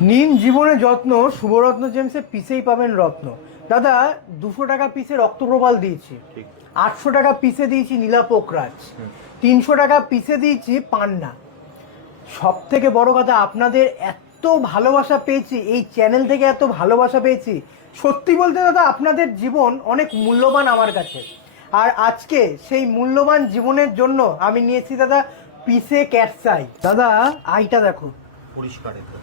নিন জীবনে যত্ন, শুভরত্ন জেমসে পিসেই পাবেন রত্ন। দাদা 200 টাকা পিসে রক্তপ্রবাল দিয়েছি, 800 টাকা পিসে দিয়েছি নীলাপোকরাজ, 300 টাকা পিসে দিয়েছি পান্না। সব থেকে বড় কথা, আপনাদের এত ভালোবাসা পেয়েছি, এই চ্যানেল থেকে এত ভালোবাসা পেয়েছি, সত্যি বলতে দাদা আপনাদের জীবন অনেক মূল্যবান আমার কাছে। আর আজকে সেই মূল্যবান জীবনের জন্য আমি নিয়েছি দাদা পিসে ক্যাটসাই। দাদা আইটা দেখো, পরিষ্কার একদম।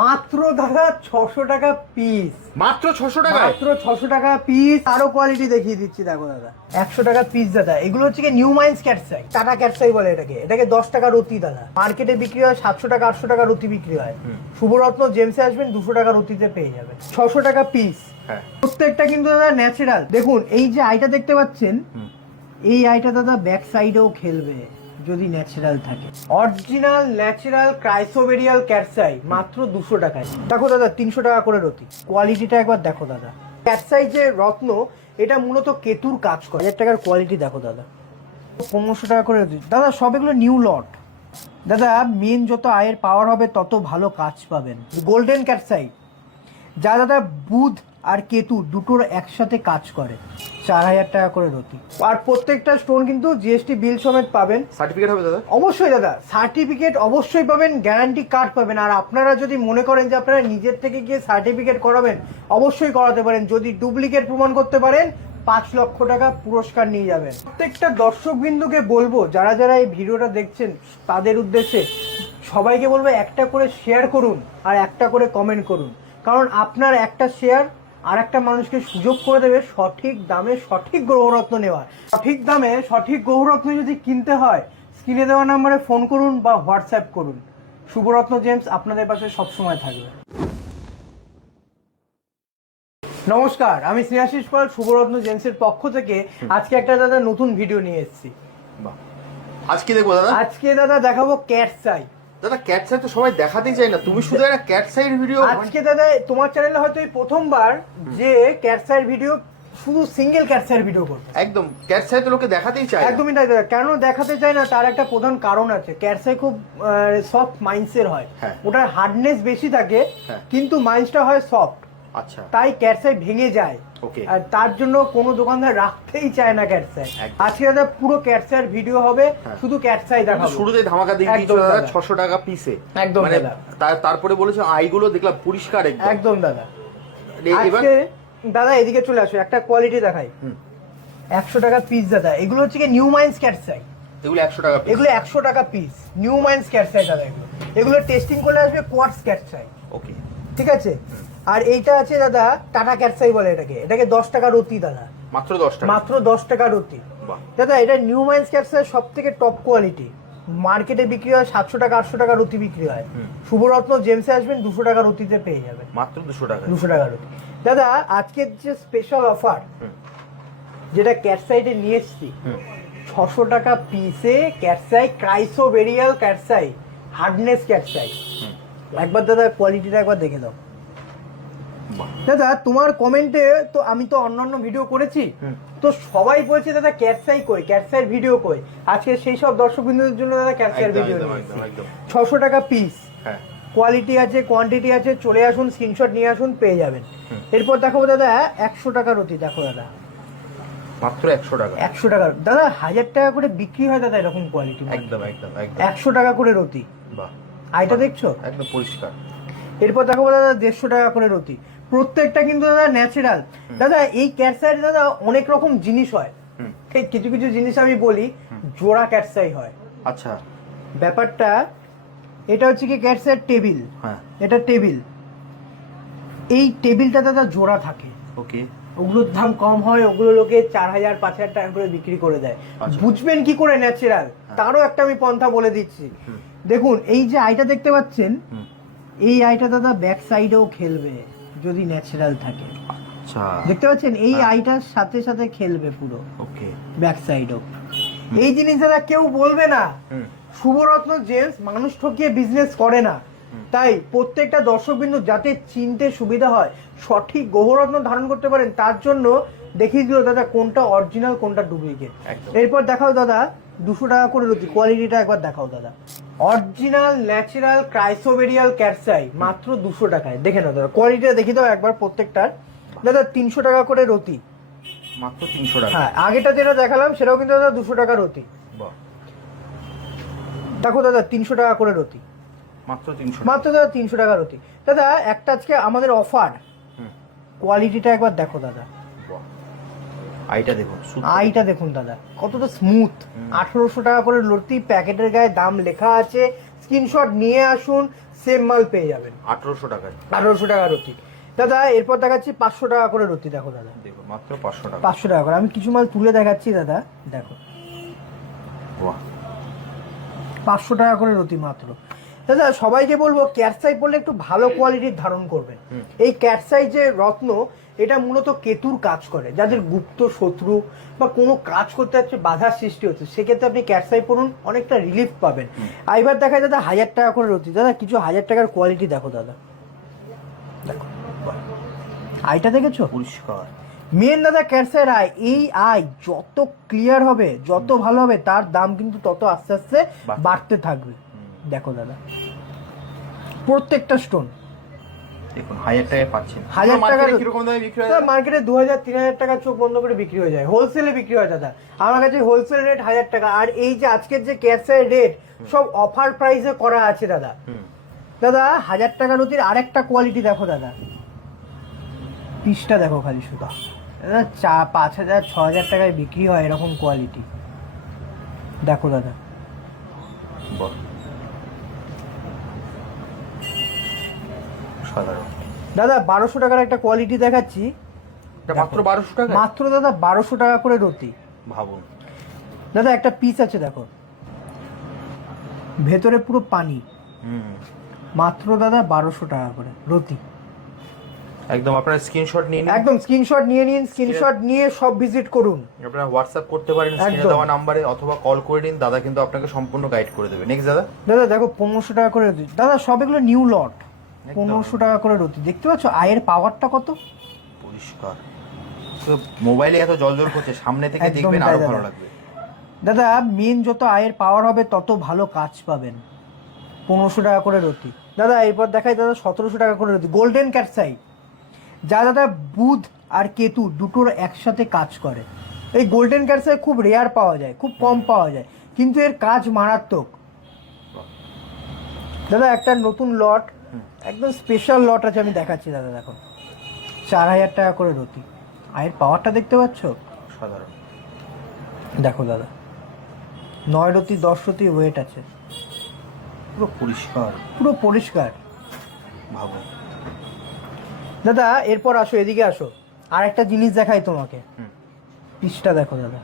মাত্র দাদা 600 টাকা পিস, মাত্র 600 টাকা, মাত্র 600 টাকা পিস। আরো কোয়ালিটি দেখিয়ে দিচ্ছি, দেখো দাদা 100 টাকা পিস দাদা। এগুলো হচ্ছে কি new mines cat's eye, tata cat's eye বলে এটাকে। এটাকে 10 টাকা রতি দাদা, মার্কেটে বিক্রি হয় 700 টাকা 800 টাকা রতি বিক্রি হয়। শুভরত্ন জেমসে আসবেন 200 টাকা রতিতে পেয়ে যাবেন, 600 টাকা পিস। প্রত্যেকটা কিন্তু দাদা ন্যাচারাল। দেখুন এই যে আইটা দেখতে পাচ্ছেন, এই আইটা দাদা ব্যাক সাইডেও খেলবে যদি ন্যাচারাল থাকে। অরিজিনাল ন্যাচারাল ক্রাইসোবেরিয়াল ক্যাটসাই মাত্র 200 টাকায়। দেখো দাদা 300 টাকা করে রতি। কোয়ালিটিটা একবার দেখো দাদা। ক্যাটসাই যে রত্ন, এটা মূলত কেতুর কাজ করে। 1000 টাকার কোয়ালিটি দেখো দাদা, 1500 টাকা করে রতি দাদা। সব এগুলো নিউ লট দাদা। মেন যত আয়ের পাওয়ার হবে তত ভালো কাজ পাবেন। গোল্ডেন ক্যাটসাই, যা দাদা বুধ আর কেতু দুটোর একসাথে কাজ করে, 4000 টাকা করে রতি। আর প্রত্যেকটা স্টোন কিন্তু জিএসটি বিল সমেত পাবেন। সার্টিফিকেট হবে দাদা? অবশ্যই দাদা, সার্টিফিকেট অবশ্যই পাবেন, গ্যারান্টি কার্ড পাবেন। আর আপনারা যদি মনে করেন যে আপনারা নিজের থেকে গিয়ে সার্টিফিকেট করাবেন, অবশ্যই করাতে পারেন। যদি ডুপ্লিকেট প্রমাণ করতে পারেন 5 লক্ষ টাকা পুরস্কার নিয়ে যাবেন। প্রত্যেকটা দর্শক বিন্দুকে বলবো, যারা যারা এই ভিডিওটা দেখছেন তাদের উদ্দেশ্যে সবাইকে বলবো, একটা করে শেয়ার করুন আর একটা করে কমেন্ট করুন। কারণ আপনার একটা শেয়ার আর একটা মানুষকে সুযোগ করে দেবে সঠিক দামে সঠিক গ্রহরত্ন নেওয়ার। সঠিক দামে সঠিক গ্রহরত্ন যদি কিনতে হয়, স্ক্রিনে দেওয়া নাম্বারে ফোন করুন বা হোয়াটসঅ্যাপ করুন। শুভরত্ন জেমস আপনাদের পাশে সবসময় থাকবে। নমস্কার, আমি স্নেহাশিস পাল শুভরত্ন জেমসের পক্ষ থেকে আজকে একটা দাদা নতুন ভিডিও নিয়ে এসেছি। আজকে দেখবো দাদা, আজকে দাদা দেখাবো ক্যাটসাই। দাদা ক্যাটসাই তো সবাই দেখাতেই চায় না, তুমি শুধু একটা ক্যাটসাইয়ের ভিডিও। আজকে দাদা তোমার চ্যানেলে হয়তো এই প্রথমবার যে ক্যাটসাইয়ের ভিডিও, শুধু সিঙ্গেল ক্যাটসাইয়ের ভিডিও করতে। একদম, ক্যাটসাই তো লোকে দেখাতেই চায়। একদমই তাই দাদা। কেন দেখাতে চায় না তার একটা প্রধান কারণ আছে। ক্যাটসাই খুব সফট মাইন্ডসের হয়, ওটার হার্ডনেস বেশি থাকে, কিন্তু মাইন্ডসটা হয় সফট। আচ্ছা, তাই ক্যাটসাই ভেঙে যায়। ওকে। আর তার জন্য কোনো দোকানদার রাখতেই চায় না ক্যাটসাই। আজকে দাদা পুরো ক্যাটসাইয়ের ভিডিও হবে, শুধু ক্যাটসাই দেখাবো। শুরুতে ধামাকা দিয়ে দিয়েছো দাদা 600 টাকা পিসে। একদম মানে দাদা। তারপরে বলেছো আইগুলো দেখলাম পরিষ্কার একদম। একদম দাদা। এবার আজকে দাদা এদিকে চলে আসো, একটা কোয়ালিটি দেখাই। 100 টাকা পিস দাদা। এগুলো হচ্ছে কি নিউ মাইন্স ক্যাটসাই। এগুলো 100 টাকা পিস। এগুলো 100 টাকা পিস, নিউ মাইন্স ক্যাটসাই দাদা। এগুলো টেস্টিং করলে আসবে কোয়ার্টজ ক্যাটসাই। ওকে, ঠিক আছে। আর এইটা আছে দাদা টাটা ক্যাটসাই বলে এটাকে। এটাকে 10 টাকা রতি দাদা, মাত্র 10 টাকা। মাত্র 10 টাকা রতি দাদা। এটা নিউ মাইন্স ক্যাটসাই সব থেকে টপ কোয়ালিটি। মার্কেটে বিক্রি হয় 700 টাকা 800 টাকা রতি বিক্রি হয়। শুভরত্ন জেমসে আসবেন 200 টাকা রতিতে পেয়ে যাবেন, মাত্র 200 টাকা। 200 টাকা রতি দাদা। আজকের যে স্পেশাল অফার যেটা ক্যাটসাইটে নিয়ে এসছি, 600 টাকা পিসে cat's eye, chrysoberyl cat's eye, hardness cat's eye. একবার দাদা কোয়ালিটিটা একবার দেখে দাও। দাদা তোমার কমেন্টে তো আমি তো অন্যান্য ভিডিও করেছি, তো সবাই বলছে দাদা ক্যাটসাই কই, ক্যাটসাইয়ের ভিডিও কই। আজকে সেই সব দর্শক বিন্দুদের জন্য দাদা ক্যাটসাইয়ের ভিডিও 600 টাকা পিস। কোয়ালিটি আছে, কোয়ান্টিটি আছে, চলে আসুন, স্ক্রিনশট নিয়ে আসুন, পেয়ে যাবেন। এরপর দেখাবো দাদা 100 টাকা রতি। দেখো দাদা মাত্র 100 টাকা। 100 টাকা দাদা, 1000 টাকা করে বিক্রি হয় দাদা এরকম কোয়ালিটি। একদম একদম একদম 100 টাকা করে রতি। বাহ, আইটা দেখছো একদম পরিষ্কার। এরপর দেখাবো দাদা 150 টাকা করে রতি। প্রত্যেকটা কিন্তু দাদা ন্যাচারাল দাদা। এই ক্যাটসাই দাদা অনেক রকম জিনিস হয়, কিছু কিছু জিনিস আমি বলি। জোড়া ক্যাটসাই হয়। আচ্ছা, ব্যাপারটা এটা হচ্ছে কি ক্যাটসাইয়ের টেবিল। এটা টেবিল, এই টেবিলটা দাদা জোড়া থাকে। ওকে। ওগুলোর দাম কম হয়, ওগুলো লোকে 4000 5000 টাকা করে বিক্রি করে দেয়। বুঝবেন কি করে ন্যাচারাল, তারও একটা আমি পন্থা বলে দিচ্ছি। দেখুন এই যে আইটা দেখতে পাচ্ছেন, এই আইটা দাদা ব্যাক সাইডেও খেলবে যদি ন্যাচারাল থাকে। আচ্ছা, দেখতে পাচ্ছেন এই আইটার সাথে সাথে খেলবে পুরো। ওকে, ব্যাক সাইডও। এই জিনিস দাদা কেউ বলবে না। শুভরত্ন জেমস মানুষ ঠকিয়ে বিজনেস করে না। তাই প্রত্যেকটা দর্শকবিন্দু যাতে চিনতে সুবিধা হয়, সঠিক গ্রহরত্ন ধারণ করতে পারেন, তার জন্য দেখিয়ে দিল দাদা কোনটা অরিজিনাল কোনটা ডুপ্লিকেট। এরপর দেখাও দাদা 200 টাকা করে রুটি। কোয়ালিটিটা একবার দেখাও দাদা। অরিজিনাল ন্যাচারাল ক্রাইসোবেরিয়াল ক্যাটসাই মাত্র 200 টাকায়। দেখে নাও দাদা, কোয়ালিটিটা দেখে দাও একবার প্রত্যেকটার। দাদা 300 টাকা করে রতি, মাত্র 300 টাকা। হ্যাঁ আগেটা যেটা দেখালাম সেটাও কিন্তু দাদা 200 টাকা রতি। বাহ, দেখো দাদা 300 টাকা করে রতি, মাত্র 300 মাত্র দাদা 300 টাকা রতি। দাদা একটা আজকে আমাদের অফার, হুম, কোয়ালিটিটা একবার দেখো দাদা। বাহ, আইটা দেখুন, আইটা দেখুন দাদা কতটা স্মুথ। 1800 টাকা করে লতি, প্যাকেটের গায়ে দাম লেখা আছে, স্ক্রিনশট নিয়ে আসুন, সেম মাল পেয়ে যাবেন 1800 টাকায়। 1800 টাকা রতি। দাদা এরপর দেখাচ্ছি 500 টাকা করে রতি। দেখো দাদা দেখো মাত্র 500 টাকা। 500 টাকা করে। আমি কিছু মাল তুলে দেখাচ্ছি দাদা, দেখো বাহ, 500 টাকা করে রতি মাত্র। দাদা সবাইকে বলবো ক্যাটসাই বললে একটু ভালো কোয়ালিটির ধারণ করবেন। এই ক্যাটসাই যে রত্ন, এটা মূলত কেতুর কাজ করে। যাদের গুপ্ত শত্রু বা কোনো কাজ করতে যাচ্ছে বাধার সৃষ্টি হচ্ছে, সেক্ষেত্রে আপনি ক্যাটসাই পড়ুন, অনেকটা রিলিফ পাবেন। আর এবার দেখায় দাদা 1000 টাকা করে রতি। দাদা কিছু 1000 টাকার কোয়ালিটি দেখো দাদা, দেখো আইটা দেখেছো পরিষ্কার। মেন দাদা ক্যাটসাইয়ের আই, এই আই যত ক্লিয়ার হবে, যত ভালো হবে, তার দাম কিন্তু তত আস্তে আস্তে বাড়তে থাকবে। দেখো দাদা প্রত্যেকটা স্টোন দেখুন 1000 টাকায় পাচ্ছেন। 1000 টাকা কিরকম দামে বিক্রি হয়? মার্কেটে 2000-3000 টাকা চোখ বন্ধ করে বিক্রি হয়ে যায়, হোলসেলে বিক্রি হয় দাদা। আমার কাছে হোলসেল রেট 1000 টাকা। আর এই যে আজকের যে ক্যাটসাইয়ের রেট সব অফার প্রাইসে করা আছে দাদা। দাদা 1000 টাকা রতির আরেকটা কোয়ালিটি দেখো দাদা, পিসটা দেখো খালি শুধু। দাদা 5000-6000 টাকায় বিক্রি হয় এরকম কোয়ালিটি। দেখো দাদা বাহ, সাধারণ। দাদা 1200 টাকার একটা কোয়ালিটি দেখাচ্ছি, এটা মাত্র 1200 টাকা। মাত্র দাদা 1200 টাকা করে রতি। ভাবুন দাদা একটা পিস আছে দেখো, ভেতরে পুরো পানি, মাত্র দাদা 1200 টাকা করে রতি। একদম আপনারা স্ক্রিনশট নিয়ে নিন, একদম স্ক্রিনশট নিয়ে নিন, স্ক্রিনশট নিয়ে সব ভিজিট করুন। আপনারা হোয়াটসঅ্যাপ করতে পারেন স্ক্রিনে একদম। দেওয়া নাম্বারে, অথবা কল করে নিন, দাদা কিন্তু আপনাকে সম্পূর্ণ গাইড করে দেবে। নেক্সট দাদা। দাদা দেখো 1500 টাকা করে রতি। দাদা সব এগুলো নিউ লট, একদম। 1500 টাকা করে রতি। দেখতে পাচ্ছ আয়ের পাওয়ারটা কত পরিষ্কার। তো মোবাইলে এত জলজল করছে, সামনে থেকে একদম দেখবেন তাই আরো দাদা। ভালো লাগবে। দাদা মেন যত আয়ের পাওয়ার হবে তত ভালো কাজ পাবেন। 1500 টাকা করে রতি। দাদা এরপর দেখাই দাদা 1700 টাকা করে রতি, গোল্ডেন ক্যাটসাই, যা দাদা বুধ আর কেতু দুটোর একসাথে কাজ করে। এই গোল্ডেন ক্যাটসাই খুব রেয়ার পাওয়া যায়, খুব কম পাওয়া যায়, কিন্তু এর কাজ মারাত্মক। দাদা একটা নতুন লট, একদম স্পেশাল লট আছে, আমি দেখাচ্ছি দাদা। দেখো 4000 টাকা করে রতি। আয়ের পাওয়ারটা দেখতে পাচ্ছ সাধারণ। দেখো দাদা, 9 রতি 10 রতি ওয়েট আছে, পুরো পরিষ্কার। পুরো পরিষ্কার। ভাবুন দাদা এরপর আসো, এদিকে আসো, আর একটা জিনিস দেখাই তোমাকে। পিসটা দেখো দাদা,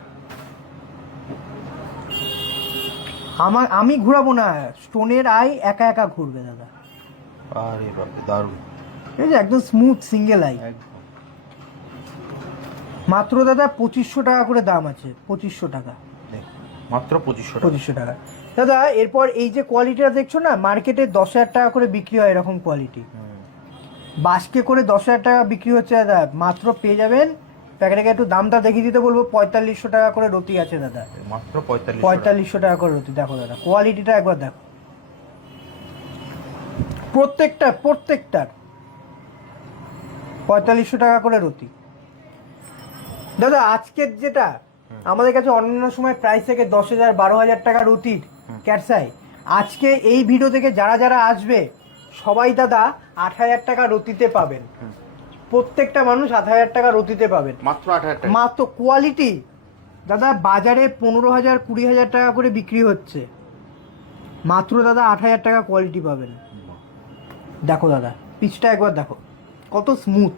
আমি ঘুরাবো না, স্টোনের আই একা একা ঘুরবে দাদা। আরে বাপরে, দারুণ। এই যে একদম স্মুথ সিঙ্গেল আই। একদম। মাত্র দাদা 2500 টাকা করে দাম আছে, 2500 টাকা, দেখুন, মাত্র 2500 টাকা। 2500 টাকা। দাদা এরপর এই যে কোয়ালিটিটা দেখছো না, মার্কেটে 10,000 টাকা করে বিক্রি হয় এরকম কোয়ালিটি, বাসকে করে 10,000 টাকা বিক্রি হচ্ছে দাদা। মাত্র পেয়ে যাবেন, প্যাকেটে একটু দামটা দেখিয়ে দিতে বলবো, 4500 টাকা করে রতি আছে দাদা। মাত্র 4500 টাকা। 4500 টাকা করে রতি। দেখো দাদা কোয়ালিটিটা একবার দেখো, প্রত্যেকটার 4500 টাকা করে রতি। দাদা আজকের যেটা আমাদের কাছে অন্যান্য সময় প্রাইস থেকে 10,000-12,000 টাকা রতির ক্যাটসাই, আজকে এই ভিডিও থেকে যারা যারা আসবে সবাই দাদা 8,000 টাকা রতিতে পাবেন। প্রত্যেকটা মানুষ 8,000 টাকা রতিতে পাবেন, মাত্র 8000 টাকা। মাত্র। কোয়ালিটি দাদা বাজারে 15,000-20,000 টাকা করে বিক্রি হচ্ছে, মাত্র দাদা 8,000 টাকা কোয়ালিটি পাবেন। দেখো দাদা পিচটা একবার দেখো কত স্মুথ।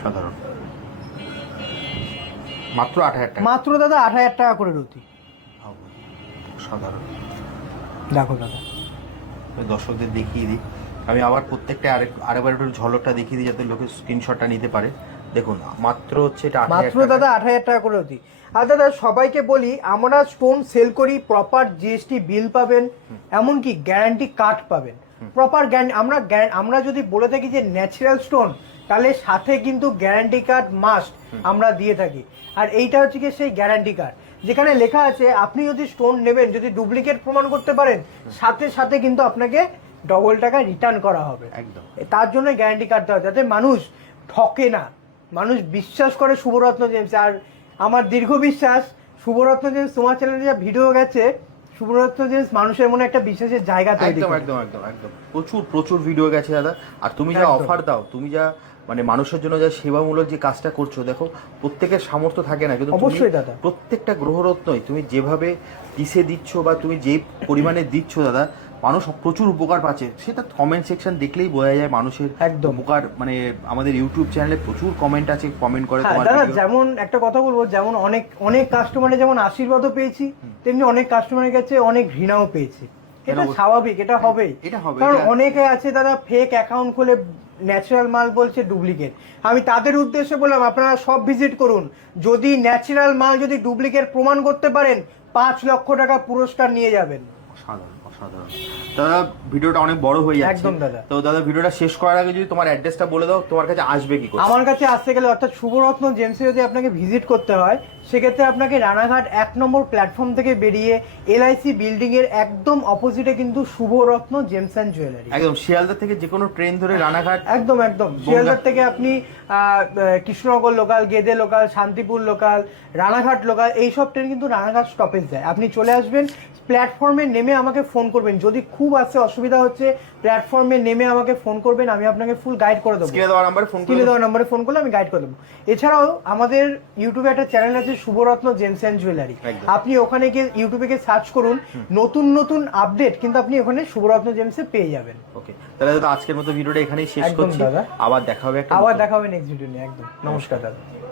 সাধারণ। মাত্র 8000 টাকা। মাত্র দাদা 8,000 টাকা করে রতি। ভাবুন, সাধারণ। দেখো দাদা ওই দর্শকদের দেখিয়ে দিই, আমি আবার প্রত্যেকটা আরেকবার একটু ঝলকটা দেখিয়ে দিই যাতে লোকে স্ক্রিনশটটা নিতে পারে। দেখুন মাত্র হচ্ছে এটা 8000 মাত্র টাকা। দাদা 8,000 টাকা করে রতি। আর দাদা সবাইকে বলি আমরা স্টোন সেল করি, প্রপার জিএসটি বিল পাবেন, এমনকি গ্যারান্টি কার্ড পাবেন, প্রপার গ্যারান্টি। আমরা যদি বলে থাকি যে ন্যাচারাল স্টোন, তাহলে সাথে কিন্তু গ্যারান্টি কার্ড মাস্ট আমরা দিয়ে থাকি। আর এইটা হচ্ছে কি সেই গ্যারান্টি কার্ড, যেখানে লেখা আছে আপনি যদি স্টোন নেবেন, যদি ডুপ্লিকেট প্রমাণ করতে পারেন, সাথে সাথে কিন্তু আপনাকে ডবল টাকা রিটার্ন করা হবে। একদম। তার জন্য গ্যারান্টি কার্ড দেওয়া, যাতে মানুষ ঠকে না, মানুষ বিশ্বাস করে শুভরত্ন জেমস। আর আমার দীর্ঘ বিশ্বাস, শুভরত্ন জেমস তোমার চ্যানেলে যা ভিডিও গেছে, শুভরত্ন জেমস মানুষের মনে একটা বিশ্বাসের জায়গা তৈরি একদম করে। একদম একদম একদম প্রচুর ভিডিও গেছে দাদা। আর তুমি যা একদম। অফার দাও, তুমি যা মানে মানুষের জন্য যা সেবামূলক যে কাজটা করছো, দেখো প্রত্যেকের সামর্থ্য থাকে না, কিন্তু তুমি অবশ্যই দাদা। প্রত্যেকটা গ্রহরত্নই তুমি যেভাবে পিসে দিচ্ছ বা তুমি যে পরিমাণে দিচ্ছ দাদা, মানুষ প্রচুর উপকার পাচ্ছে। সেটা কমেন্ট সেকশন দেখলেই বোঝা যায় মানুষের একদম উপকার। মানে আমাদের ইউটিউব চ্যানেলে প্রচুর কমেন্ট আছে, কমেন্ট করে হ্যাঁ তোমার দাদা, video। যেমন একটা কথা বলবো, যেমন অনেক অনেক কাস্টমারের যেমন আশীর্বাদও পেয়েছি, তেমনি অনেক কাস্টমারের কাছে অনেক ঘৃণাও পেয়েছি। এটা স্বাভাবিক, এটা হবেই। এটা হবে, কারণ এটা- অনেকে আছে দাদা ফেক অ্যাকাউন্ট খুলে ন্যাচারাল মাল বলছে ডুপ্লিকেট। আমি তাদের উদ্দেশ্যে বললাম আপনারা সব ভিজিট করুন, যদি ন্যাচারাল মাল যদি ডুপ্লিকেট প্রমাণ করতে পারেন 5 লক্ষ টাকা পুরস্কার নিয়ে যাবেন। অসাধারণ অসাধারণ দাদা, ভিডিওটা অনেক বড় হয়ে যাচ্ছে একদম দাদা। তো দাদা, ভিডিওটা শেষ করার আগে যদি তোমার অ্যাড্রেসটা বলে দাও, তোমার কাছে আসবে কি করে? আমার কাছে আসতে গেলে, অর্থাৎ শুভরত্ন জেমসে যদি আপনাকে ভিজিট করতে হয়, সেক্ষেত্রে আপনাকে রানাঘাট 1 নম্বর প্ল্যাটফর্ম থেকে বেরিয়ে LIC বিল্ডিং এর একদম অপোজিটে কিন্তু শুভরত্ন জেমস অ্যান্ড জুয়েলারি। একদম শিয়ালদা থেকে যে কোনো ট্রেন ধরে রানাঘাট, একদম একদম শিয়ালদার থেকে আপনি Krishnanagar local, Gede local, Shantipur local, Ranaghat local, এইসব ট্রেন কিন্তু রানাঘাট স্টপেজ দেয়। আপনি চলে আসবেন, প্ল্যাটফর্মে নেমে আমাকে ফোন করবেন। যদি খুব আসতে অসুবিধা হচ্ছে, প্ল্যাটফর্মে নেমে আমাকে ফোন করবেন, আমি আপনাকে ফুল গাইড করে দেবো। স্ক্রিনে দেওয়া নাম্বারে ফোন স্ক্রিনে দেওয়া নম্বরে ফোন করলে আমি গাইড করে দেবো। এছাড়াও আমাদের ইউটিউবে একটা চ্যানেল আছে শুভরত্ন জেমস অ্যান্ড জুয়েলারি। একদম। আপনি ওখানে গিয়ে ইউটিউবে গিয়ে সার্চ করুন, নতুন নতুন আপডেট কিন্তু আপনি ওখানে শুভরত্ন জেমসে পেয়ে যাবেন। ওকে, তাহলে দাদা আজকের মতো ভিডিওটা এখানেই শেষ একদম করছি। দাদা। আবার দেখা হবে একটা আবার নতুন- দেখা হবে নেক্সট ভিডিও নিয়ে। একদম নমস্কার দাদা।